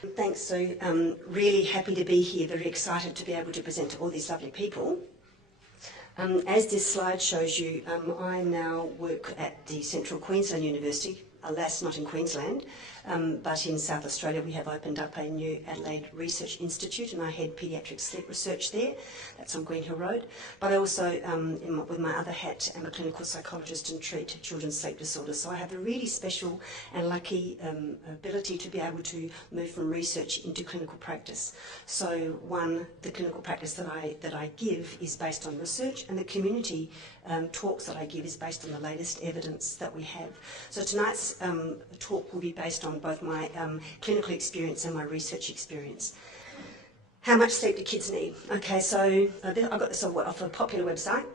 Thanks, Sue. Really happy to be here, very excited to be able to present to all these lovely people. As this slide shows you, I now work at the Central Queensland University, alas not in Queensland, but in South Australia we have opened up a new Adelaide Research Institute and I head paediatric sleep research there. That's on Green Hill Road. But I also, with my other hat, am a clinical psychologist and treat children's sleep disorders. So I have a really special and lucky ability to be able to move from research into clinical practice. So the clinical practice that I give is based on research, and the community talks that I give is based on the latest evidence that we have. So tonight's talk will be based on both my clinical experience and my research experience. How much sleep do kids need? Okay, so I got this off a popular website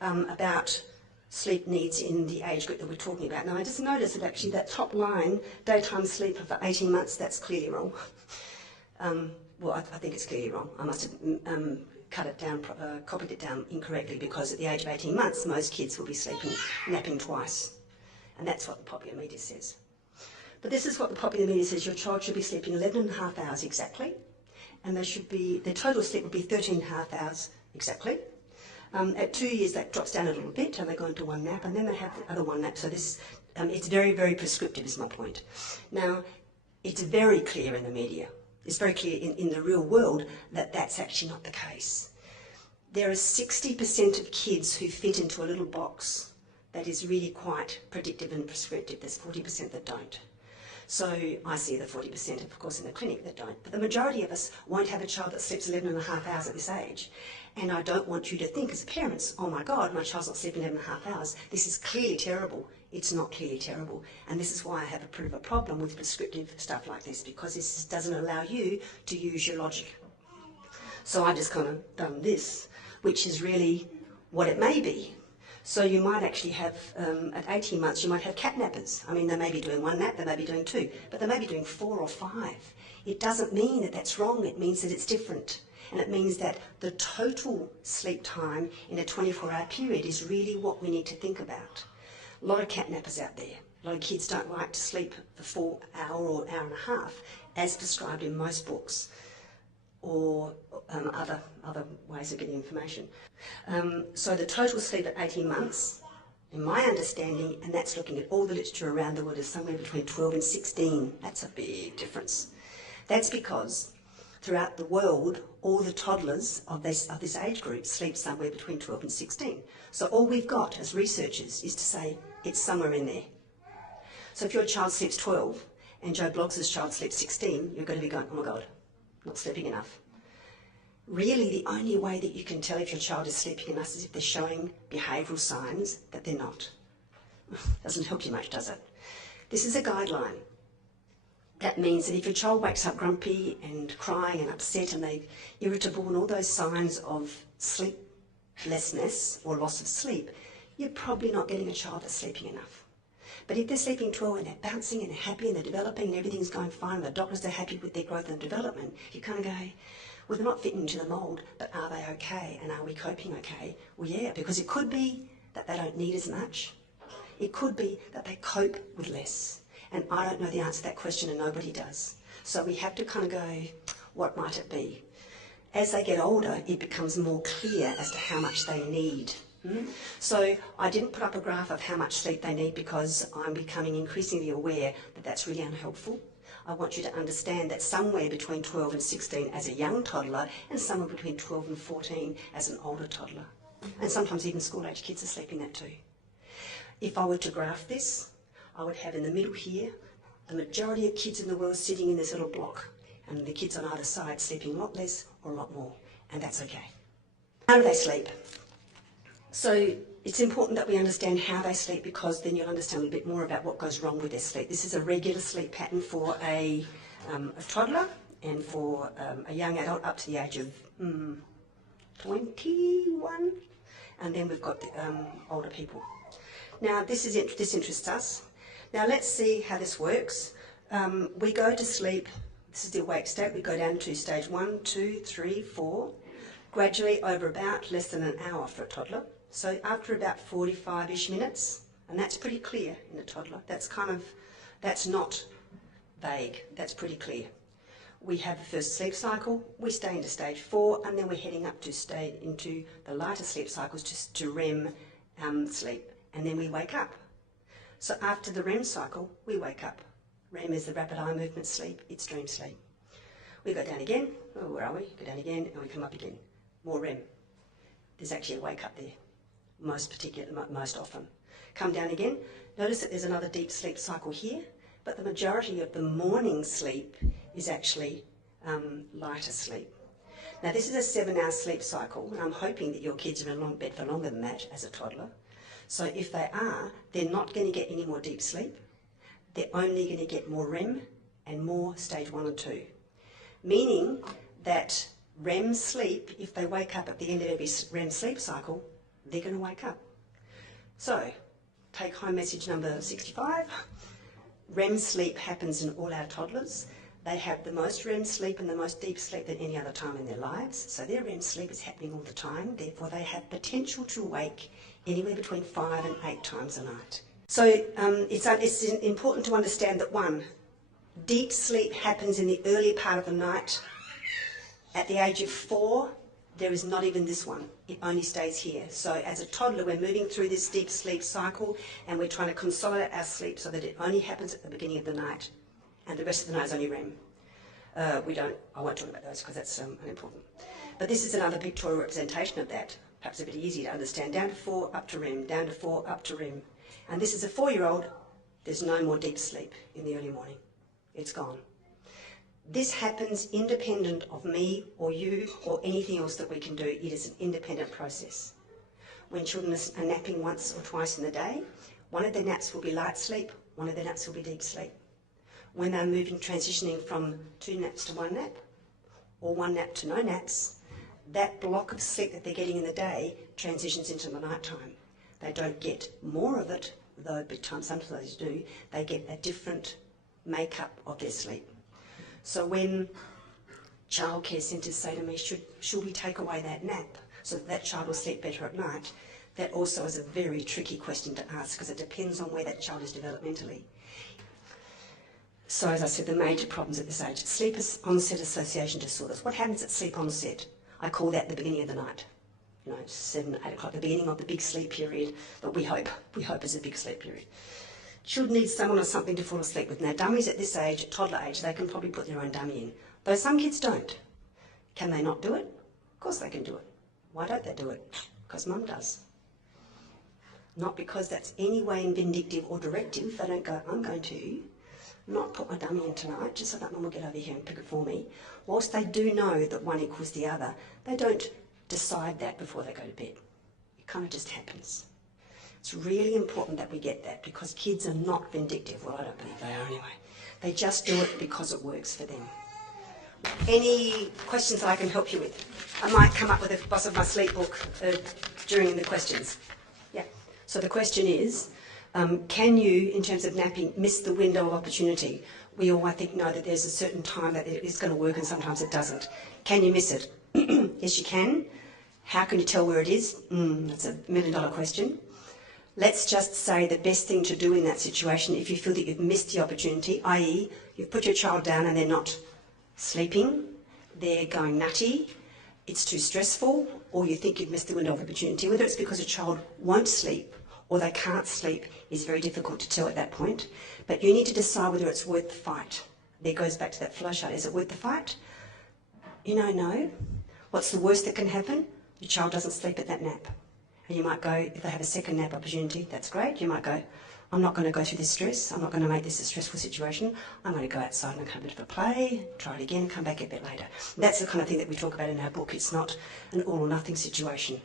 about sleep needs in the age group that we're talking about. Now I just noticed that actually that top line, daytime sleep for 18 months, that's clearly wrong. Well, I think it's clearly wrong. I must have cut it down, copied it down incorrectly, because at the age of 18 months, most kids will be napping twice. And that's what the popular media says. But this is what the popular media says: your child should be sleeping 11.5 hours exactly, and their total sleep would be 13.5 hours exactly. At 2 years, that drops down a little bit, and they go into one nap, and then they have the other one nap. So this, it's very, very prescriptive, is my point. Now, it's very clear in the media. It's very clear in the real world that that's actually not the case. There are 60% of kids who fit into a little box that is really quite predictive and prescriptive. There's 40% that don't. So I see the 40%, of course, in the clinic that don't. But the majority of us won't have a child that sleeps 11.5 hours at this age. And I don't want you to think as parents, oh my God, my child's not sleeping 11.5 hours. This is clearly terrible. It's not clearly terrible. And this is why I have a bit of a problem with prescriptive stuff like this, because this doesn't allow you to use your logic. So I've just kind of done this, which is really what it may be. So you might actually have, at 18 months, you might have cat nappers. I mean, they may be doing one nap, they may be doing two, but they may be doing 4 or 5. It doesn't mean that that's wrong, it means that it's different. And it means that the total sleep time in a 24-hour period is really what we need to think about. A lot of cat nappers out there. A lot of kids don't like to sleep for 4 hours or hour and a half, as prescribed in most books, or other ways of getting information. So the total sleep at 18 months, in my understanding, and that's looking at all the literature around the world, is somewhere between 12 and 16. That's a big difference. That's because throughout the world, all the toddlers of this age group sleep somewhere between 12 and 16. So all we've got as researchers is to say it's somewhere in there. So if your child sleeps 12 and Joe Bloggs' child sleeps 16, you're going to be going, oh my God, not sleeping enough. Really, the only way that you can tell if your child is sleeping enough is if they're showing behavioural signs that they're not. Doesn't help you much, does it? This is a guideline. That means that if your child wakes up grumpy and crying and upset and they're irritable and all those signs of sleeplessness or loss of sleep, you're probably not getting a child that's sleeping enough. But if they're sleeping 12 and they're bouncing and they're happy and they're developing and everything's going fine and the doctors are happy with their growth and development, you kind of go, well, they're not fitting into the mould, but are they okay? And are we coping okay? Well, yeah, because it could be that they don't need as much. It could be that they cope with less. And I don't know the answer to that question, and nobody does. So we have to kind of go, what might it be? As they get older, it becomes more clear as to how much they need. So I didn't put up a graph of how much sleep they need because I'm becoming increasingly aware that that's really unhelpful. I want you to understand that somewhere between 12 and 16 as a young toddler, and somewhere between 12 and 14 as an older toddler. And sometimes even school-age kids are sleeping that too. If I were to graph this, I would have in the middle here the majority of kids in the world sitting in this little block, and the kids on either side sleeping a lot less or a lot more, and that's okay. How do they sleep? So it's important that we understand how they sleep, because then you'll understand a little bit more about what goes wrong with their sleep. This is a regular sleep pattern for a toddler and for a young adult up to the age of 21, and then we've got the older people. Now this interests us. Now let's see how this works. We go to sleep, this is the awake state, we go down to stage 1, 2, 3, 4, gradually over about less than an hour for a toddler. So after about 45-ish minutes, and that's pretty clear in a toddler, that's not vague, that's pretty clear. we have the first sleep cycle, we stay into stage 4, and then we're heading up to stay into the lighter sleep cycles to REM sleep, and then we wake up. So after the REM cycle, we wake up. REM is the rapid eye movement sleep, it's dream sleep. We go down again, oh, where are we? Go down again, and we come up again. More REM. There's actually a wake up there, most often. Come down again. Notice that there's another deep sleep cycle here, but the majority of the morning sleep is actually lighter sleep. Now this is a 7-hour sleep cycle, and I'm hoping that your kids are in bed for longer than that as a toddler. So if they are, they're not going to get any more deep sleep. They're only going to get more REM and more stage 1 and 2. Meaning that REM sleep, if they wake up at the end of every REM sleep cycle, they're going to wake up. So, take home message number 65. REM sleep happens in all our toddlers. They have the most REM sleep and the most deep sleep than any other time in their lives. So their REM sleep is happening all the time. Therefore, they have potential to wake anywhere between 5 and 8 times a night. So it's important to understand that 1, deep sleep happens in the early part of the night. At the age of 4, there is not even this one. It only stays here. So as a toddler, we're moving through this deep sleep cycle, and we're trying to consolidate our sleep so that it only happens at the beginning of the night, and the rest of the night is only REM. I won't talk about those because that's unimportant. But this is another pictorial representation of that, perhaps a bit easier to understand. Down to 4, up to REM, down to 4, up to REM. And this is a 4-year-old. There's no more deep sleep in the early morning. It's gone. This happens independent of me or you or anything else that we can do. It is an independent process. When children are napping once or twice in the day, one of their naps will be light sleep, one of their naps will be deep sleep. When they're transitioning from 2 naps to 1 nap, or 1 nap to no naps, that block of sleep that they're getting in the day transitions into the night time. They don't get more of it, though big time sometimes they do. They get a different makeup of their sleep. So when childcare centres say to me, should we take away that nap so that child will sleep better at night, that also is a very tricky question to ask because it depends on where that child is developmentally. So as I said, the major problems at this age, sleep onset association disorders. What happens at sleep onset? I call that the beginning of the night. 7, 8 o'clock, the beginning of the big sleep period that we hope is a big sleep period. Children need someone or something to fall asleep with. Now, dummies at this age, toddler age, they can probably put their own dummy in. Though some kids don't. Can they not do it? Of course they can do it. Why don't they do it? Because mum does. Not because that's any way vindictive or directive. They don't go, I'm going to not put my dummy in tonight just so that mum will get over here and pick it for me. Whilst they do know that one equals the other, they don't decide that before they go to bed. It kind of just happens. It's really important that we get that because kids are not vindictive. Well, I don't believe they are anyway. They just do it because it works for them. Any questions that I can help you with? I might come up with a boss of my sleep book during the questions. Yeah. So the question is, can you, in terms of napping, miss the window of opportunity? We all, I think, know that there's a certain time that it is going to work and sometimes it doesn't. Can you miss it? Yes, you can. How can you tell where it is? That's a $1 million question. Let's just say the best thing to do in that situation, if you feel that you've missed the opportunity, i.e. you've put your child down and they're not sleeping, they're going nutty, it's too stressful, or you think you've missed the window of opportunity, whether it's because a child won't sleep or they can't sleep is very difficult to tell at that point. But you need to decide whether it's worth the fight. There goes back to that flow chart. Is it worth the fight? No. What's the worst that can happen? Your child doesn't sleep at that nap. And you might go, if they have a second nap opportunity, that's great. You might go, I'm not going to go through this stress. I'm not going to make this a stressful situation. I'm going to go outside and have a bit of a play, try it again, come back a bit later. That's the kind of thing that we talk about in our book. It's not an all or nothing situation.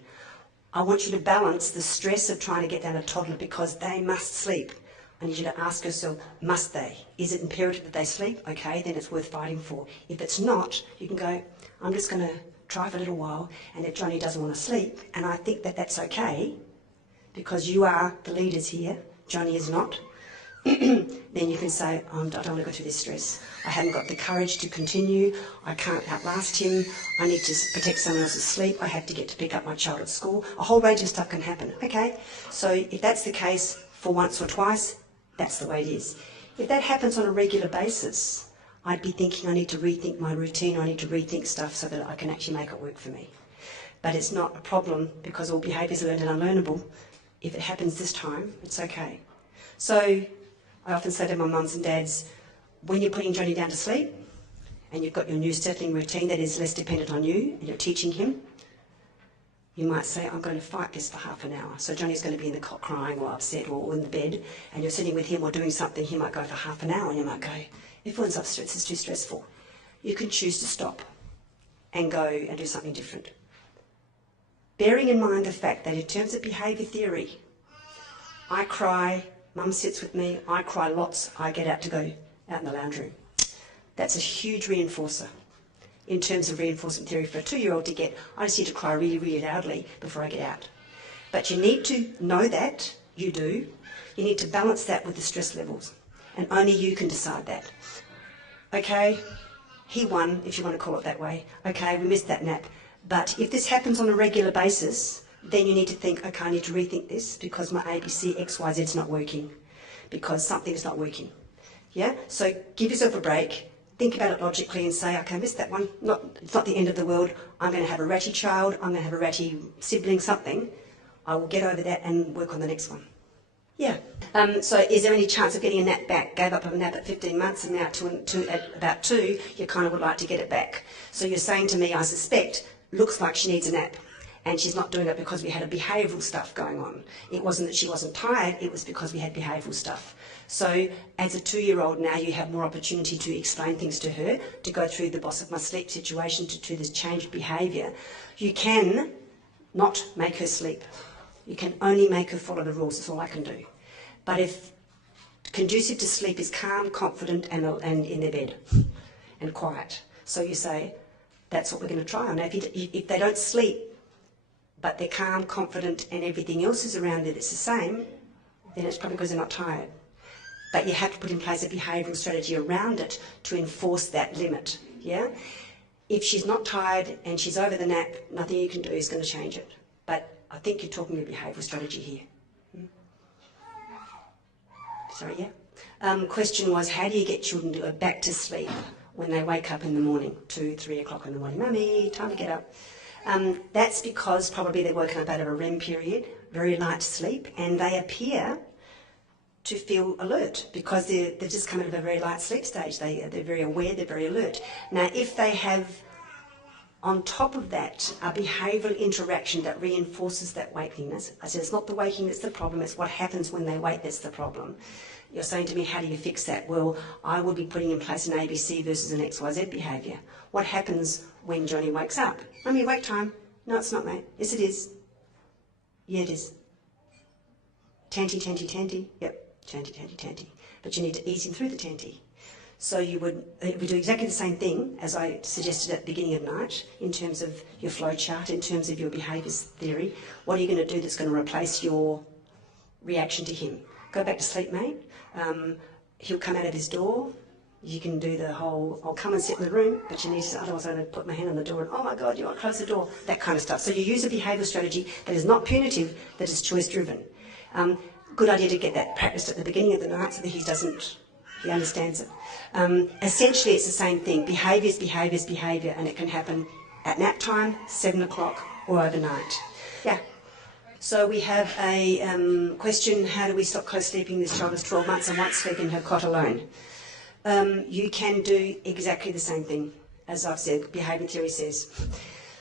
I want you to balance the stress of trying to get down a toddler because they must sleep. I need you to ask yourself, must they? Is it imperative that they sleep? Okay, then it's worth fighting for. If it's not, you can go, I'm just going to try for a little while, and if Johnny doesn't want to sleep, and I think that that's okay, because you are the leaders here, Johnny is not, then you can say, I don't want to go through this stress. I haven't got the courage to continue. I can't outlast him. I need to protect someone else's sleep. I have to get to pick up my child at school. A whole range of stuff can happen. Okay, so if that's the case for once or twice, that's the way it is. If that happens on a regular basis, I'd be thinking I need to rethink my routine, I need to rethink stuff so that I can actually make it work for me. But it's not a problem because all behaviours are learned and unlearnable. If it happens this time, it's okay. So I often say to my mums and dads, when you're putting Johnny down to sleep and you've got your new settling routine that is less dependent on you and you're teaching him, you might say, I'm going to fight this for half an hour. So Johnny's going to be in the cot crying or upset or in the bed and you're sitting with him or doing something, he might go for half an hour and you might go, everyone's upset, it's too stressful. You can choose to stop and go and do something different. Bearing in mind the fact that in terms of behaviour theory, I cry, mum sits with me, I cry lots, I get out to go out in the lounge room. That's a huge reinforcer in terms of reinforcement theory for a 2-year-old to get, I just need to cry really, really loudly before I get out. But you need to know that, you do. You need to balance that with the stress levels. And only you can decide that. Okay, he won, if you want to call it that way. Okay, we missed that nap. But if this happens on a regular basis, then you need to think, okay, I need to rethink this because my ABC, X, Y, Z is not working. Because something's not working. Yeah? So give yourself a break, think about it logically and say, okay, I missed that one. It's not the end of the world. I'm going to have a ratty child. I'm going to have a ratty sibling, something. I will get over that and work on the next one. Yeah. So is there any chance of getting a nap back? Gave up a nap at 15 months and now at about 2, you kind of would like to get it back. So you're saying to me, I suspect, looks like she needs a nap. And she's not doing it because we had a behavioural stuff going on. It wasn't that she wasn't tired, it was because we had behavioural stuff. So as a 2-year-old now, you have more opportunity to explain things to her, to go through the boss of my sleep situation, to this changed behaviour. You can not make her sleep. You can only make her follow the rules, that's all I can do. But if conducive to sleep is calm, confident and in their bed and quiet. So you say, that's what we're going to try on. Now, if they don't sleep, but they're calm, confident and everything else is around it, it's the same, then it's probably because they're not tired. But you have to put in place a behavioural strategy around it to enforce that limit, yeah? If she's not tired and she's over the nap, nothing you can do is going to change it. But I think you're talking a behavioural strategy here. Sorry, yeah? Question was, how do you get children to go back to sleep when they wake up in the morning, 2, 3 o'clock in the morning? Mummy, time to get up. That's because probably they're woken up out of a REM period, very light sleep, and they appear to feel alert because they've just come out of a very light sleep stage. They're very aware, they're very alert. Now, if they have, on top of that, a behavioural interaction that reinforces that wakiness, I said it's not the waking that's the problem, it's what happens when they wake that's the problem. You're saying to me, how do you fix that? Well, I would be putting in place an ABC versus an XYZ behaviour. What happens when Johnny wakes up? Mummy, wake time. No, it's not, mate. Yes, it is. Yeah, it is. Tanty, tanty, tanty. Yep, tanty, tanty, tanty. But you need to ease him through the tanty. So you would do exactly the same thing as I suggested at the beginning of night in terms of your flow chart, in terms of your behaviours theory. What are you going to do that's going to replace your reaction to him? Go back to sleep, mate. He'll come out of his door. You can do the whole, I'll come and sit in the room, but you need to, otherwise I'm going to put my hand on the door and, oh my God, you want to close the door, that kind of stuff. So you use a behavioural strategy that is not punitive, that is choice-driven. Good idea to get that practiced at the beginning of the night so that he understands it. Essentially, it's the same thing. Behaviour is behaviour, and it can happen at nap time, 7 o'clock, or overnight. Yeah. So we have a question, how do we stop co-sleeping? This child is 12 months and won't sleep in her cot alone. You can do exactly the same thing, as I've said, behaviour theory says.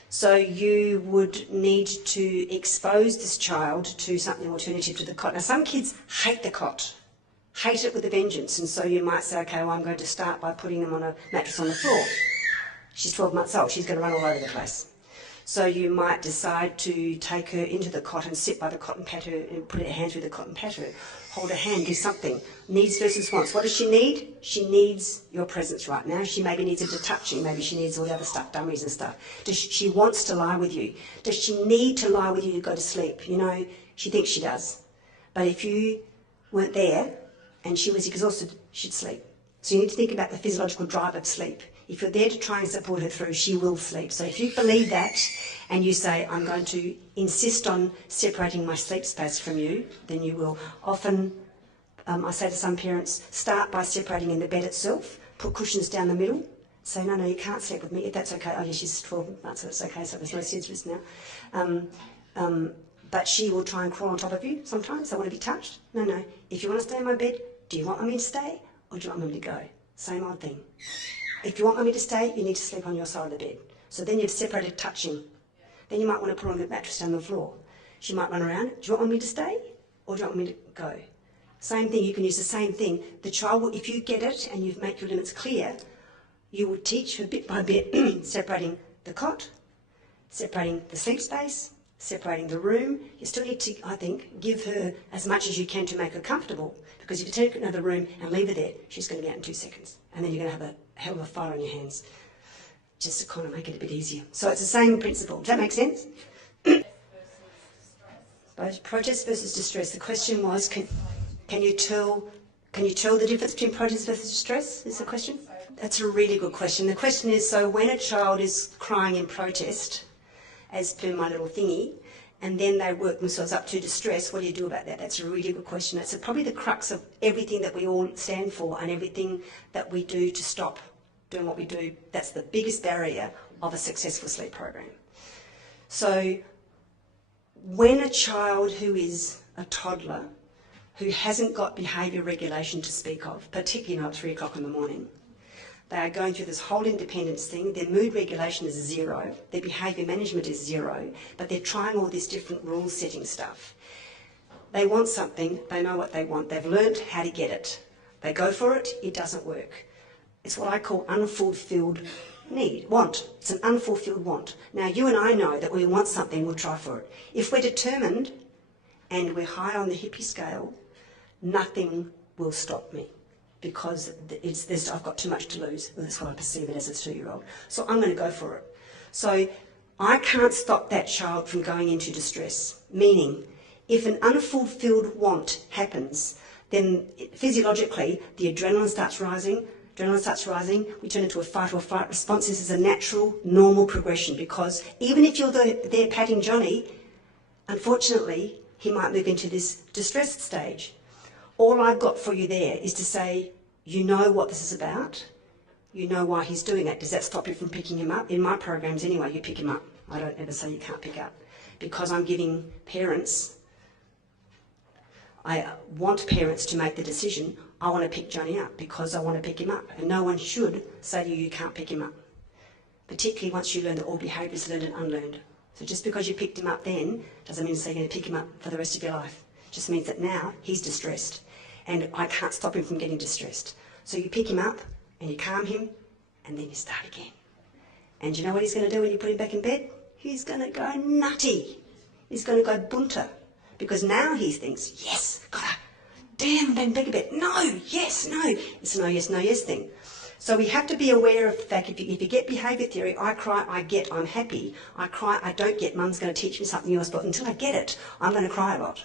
So you would need to expose this child to something alternative to the cot. Now, some kids hate the cot, hate it with a vengeance, and so you might say, okay, well, I'm going to start by putting them on a mattress on the floor. She's 12 months old, she's going to run all over the place. So you might decide to take her into the cot and sit by the cot and pat her, and put her hand through the cot and pat her, hold her hand, do something. Needs versus wants. What does she need? She needs your presence right now. She maybe needs a bit of touching, maybe she needs all the other stuff, dummies and stuff. She wants to lie with you. Does she need to lie with you to go to sleep? You know, she thinks she does. But if you weren't there and she was exhausted, she'd sleep. So you need to think about the physiological drive of sleep. If you're there to try and support her through, she will sleep. So if you believe that and you say, I'm going to insist on separating my sleep space from you, then you will. Often, I say to some parents, start by separating in the bed itself, put cushions down the middle, say, no, you can't sleep with me, if that's okay. Oh, yeah, she's 12 months, so it's okay, so there's no scissors now. But she will try and crawl on top of you sometimes. They want to be touched. No. If you want to stay in my bed, do you want me to stay or do you want me to go? Same old thing. If you want me to stay, you need to sleep on your side of the bed. So then you've separated touching. Then you might want to put on the mattress down the floor. She might run around. Do you want me to stay or do you want me to go? Same thing. You can use the same thing. The child will, if you get it and you make your limits clear, you will teach her bit by bit, separating the cot, separating the sleep space, separating the room. You still need to, I think, give her as much as you can to make her comfortable, because if you take her to another room and leave her there, she's going to be out in 2 seconds, and then you're going to have a hell of a fire on your hands, just to kind of make it a bit easier. So it's the same principle. Does that make sense? Protest versus distress. The question was, can you tell the difference between protest versus distress, is the question? That's a really good question. The question is, so when a child is crying in protest, as per my little thingy, and then they work themselves up to distress, what do you do about that? That's a really good question. It's probably the crux of everything that we all stand for and everything that we do to stop doing what we do. That's the biggest barrier of a successful sleep program. So when a child who is a toddler, who hasn't got behaviour regulation to speak of, particularly not at 3 o'clock in the morning, they are going through this whole independence thing. Their mood regulation is 0. Their behaviour management is 0. But they're trying all this different rule-setting stuff. They want something. They know what they want. They've learnt how to get it. They go for it. It doesn't work. It's what I call unfulfilled want. It's an unfulfilled want. Now, you and I know that when we want something, we'll try for it. If we're determined and we're high on the hippie scale, nothing will stop me, because I've got too much to lose. Well, that's what I perceive it as a 2-year-old. So I'm going to go for it. So I can't stop that child from going into distress, meaning if an unfulfilled want happens, then physiologically the adrenaline starts rising. We turn into a fight or flight response. This is a natural, normal progression, because even if you're there patting Johnny, unfortunately, he might move into this distressed stage. All I've got for you there is to say, you know what this is about, you know why he's doing it. Does that stop you from picking him up? In my programs anyway, you pick him up. I don't ever say you can't pick up, because I'm giving parents, I want parents to make the decision, I want to pick Johnny up because I want to pick him up. And no one should say to you, you can't pick him up. Particularly once you learn that all behaviour is learned and unlearned. So just because you picked him up then, doesn't mean to say you're going to pick him up for the rest of your life. It just means that now he's distressed. And I can't stop him from getting distressed. So you pick him up and you calm him, and then you start again. And you know what he's going to do when you put him back in bed? He's going to go nutty. He's going to go bunter. Because now he thinks, yes, gotta, damn, been back in bed. No, yes, no. It's a no, yes thing. So we have to be aware of the fact, if you get behaviour theory, I cry, I get, I'm happy. I cry, I don't get, Mum's going to teach me something else, but until I get it, I'm going to cry a lot.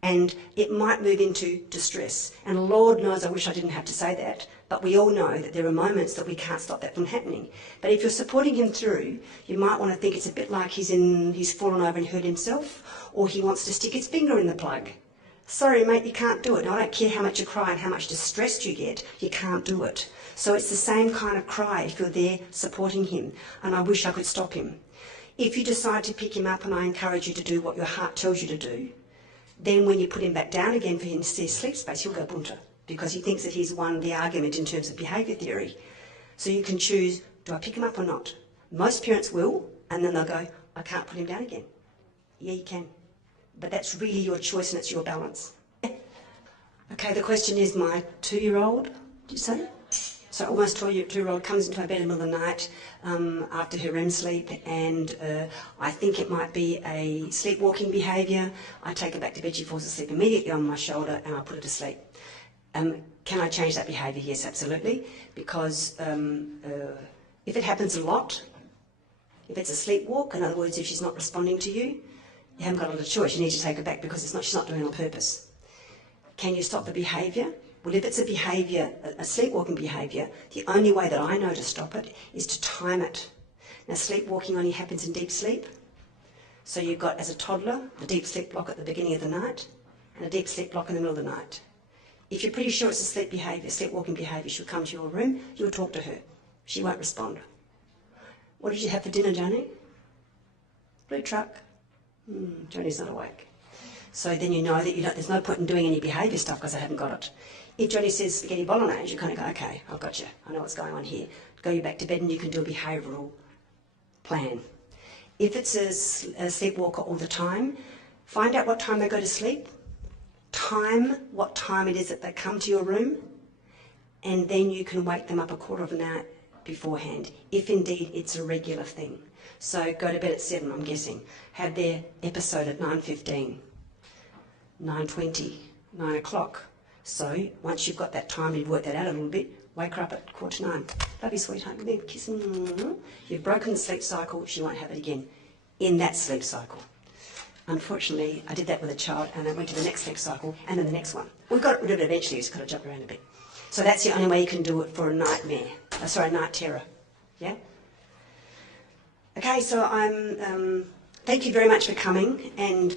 And it might move into distress. And Lord knows I wish I didn't have to say that, but we all know that there are moments that we can't stop that from happening. But if you're supporting him through, you might want to think it's a bit like he's fallen over and hurt himself, or he wants to stick his finger in the plug. Sorry mate, you can't do it. Now, I don't care how much you cry and how much distressed you get, you can't do it. So it's the same kind of cry if you're there supporting him, and I wish I could stop him. If you decide to pick him up, and I encourage you to do what your heart tells you to do, then when you put him back down again for him to see his sleep space, he'll go bunter, because he thinks that he's won the argument in terms of behaviour theory. So you can choose, do I pick him up or not? Most parents will, and then they'll go, I can't put him down again. Yeah, you can. But that's really your choice and it's your balance. Okay, the question is, my 2-year-old, did you say? So almost 2-year-old comes into my bed in the middle of the night after her REM sleep, and I think it might be a sleepwalking behaviour. I take her back to bed, she falls asleep immediately on my shoulder, and I put her to sleep. Can I change that behaviour? Yes, absolutely, because if it happens a lot, if it's a sleepwalk, in other words, if she's not responding to you, you haven't got a lot of choice. You need to take her back because she's not doing it on purpose. Can you stop the behaviour? Well, if it's a behaviour, a sleepwalking behaviour, the only way that I know to stop it is to time it. Now, sleepwalking only happens in deep sleep. So you've got, as a toddler, the deep sleep block at the beginning of the night and a deep sleep block in the middle of the night. If you're pretty sure it's a sleepwalking behaviour, she'll come to your room, you'll talk to her. She won't respond. What did you have for dinner, Johnny? Blue truck. Johnny's not awake. So then you know that there's no point in doing any behaviour stuff because I haven't got it. If Johnny says spaghetti bolognese, you kind of go, okay, I've got you. I know what's going on here. Go you back to bed and you can do a behavioural plan. If it's a sleepwalker all the time, find out what time they go to sleep, time what time it is that they come to your room, and then you can wake them up a quarter of an hour beforehand, if indeed it's a regular thing. So go to bed at 7, I'm guessing. Have their episode at 9:15, 9:20, 9 o'clock. So once you've got that time, you've worked that out a little bit, wake her up at 8:45. Love you, sweetheart. Then kiss. You've broken the sleep cycle, she won't have it again in that sleep cycle. Unfortunately, I did that with a child and I went to the next sleep cycle and then the next one. We got rid of it eventually, you just got to jump around a bit. So that's the only way you can do it for a nightmare. Night terror. Yeah? Okay, so thank you very much for coming and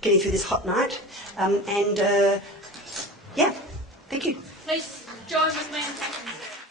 getting through this hot night. Yeah, thank you. Please join with me in thanking.